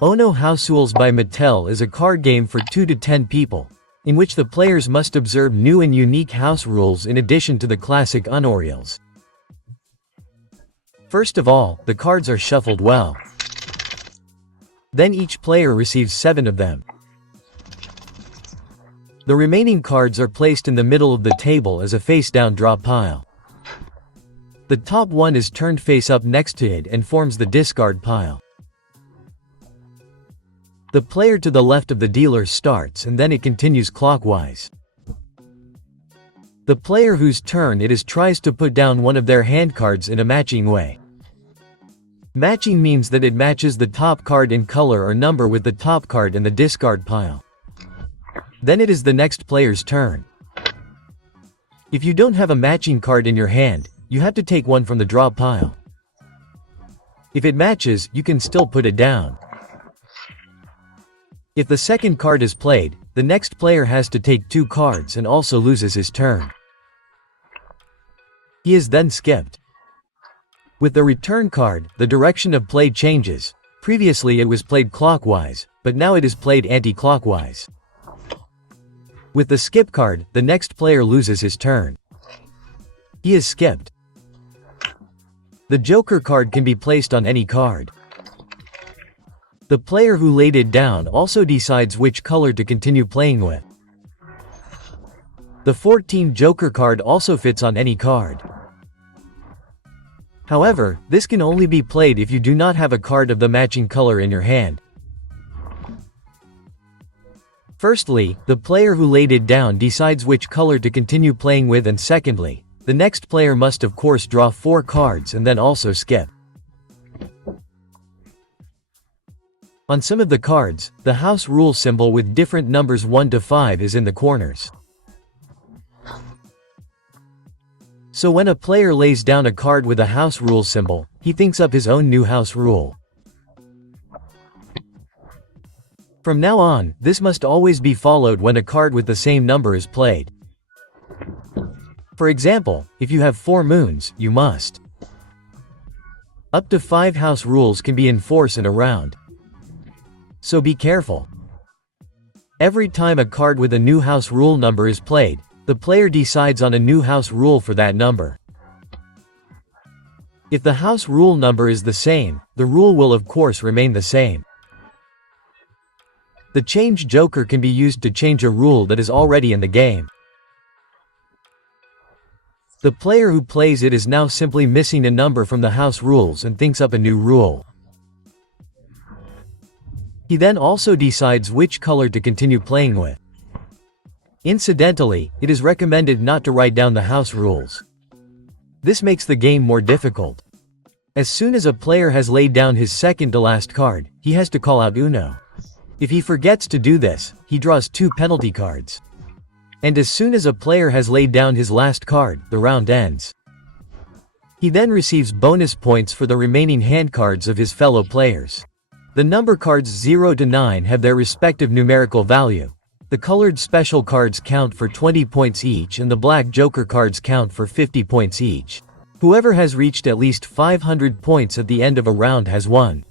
Ono House Rules by Mattel is a card game for 2 to 10 people, in which the players must observe new and unique house rules in addition to the classic rules. First of all, the cards are shuffled well. Then each player receives 7 of them. The remaining cards are placed in the middle of the table as a face-down draw pile. The top one is turned face up next to it and forms the discard pile. The player to the left of the dealer starts and then it continues clockwise. The player whose turn it is tries to put down one of their hand cards in a matching way. Matching means that it matches the top card in color or number with the top card in the discard pile. Then it is the next player's turn. If you don't have a matching card in your hand, you have to take one from the draw pile. If it matches, you can still put it down. If the second card is played, the next player has to take 2 cards and also loses his turn. He is then skipped. With the return card, the direction of play changes. Previously it was played clockwise, but now it is played anti-clockwise. With the skip card, the next player loses his turn. He is skipped. The Joker card can be placed on any card. The player who laid it down also decides which color to continue playing with. The 14 Joker card also fits on any card. However, this can only be played if you do not have a card of the matching color in your hand. Firstly, the player who laid it down decides which color to continue playing with, and secondly, the next player must of course draw 4 cards and then also skip. On some of the cards, the house rule symbol with different numbers 1 to 5 is in the corners. So when a player lays down a card with a house rule symbol, he thinks up his own new house rule. From now on, this must always be followed when a card with the same number is played. For example, if you have 4 moons, you must. Up to 5 house rules can be in force in a round. So be careful. Every time a card with a new house rule number is played, the player decides on a new house rule for that number. If the house rule number is the same, the rule will of course remain the same. The change joker can be used to change a rule that is already in the game. The player who plays it is now simply missing a number from the house rules and thinks up a new rule. He then also decides which color to continue playing with. Incidentally, it is recommended not to write down the house rules. This makes the game more difficult. As soon as a player has laid down his second to last card, he has to call out Uno. If he forgets to do this, he draws 2 penalty cards. And as soon as a player has laid down his last card, the round ends. He then receives bonus points for the remaining hand cards of his fellow players. The number cards 0 to 9 have their respective numerical value. The colored special cards count for 20 points each and the black joker cards count for 50 points each. Whoever has reached at least 500 points at the end of a round has won.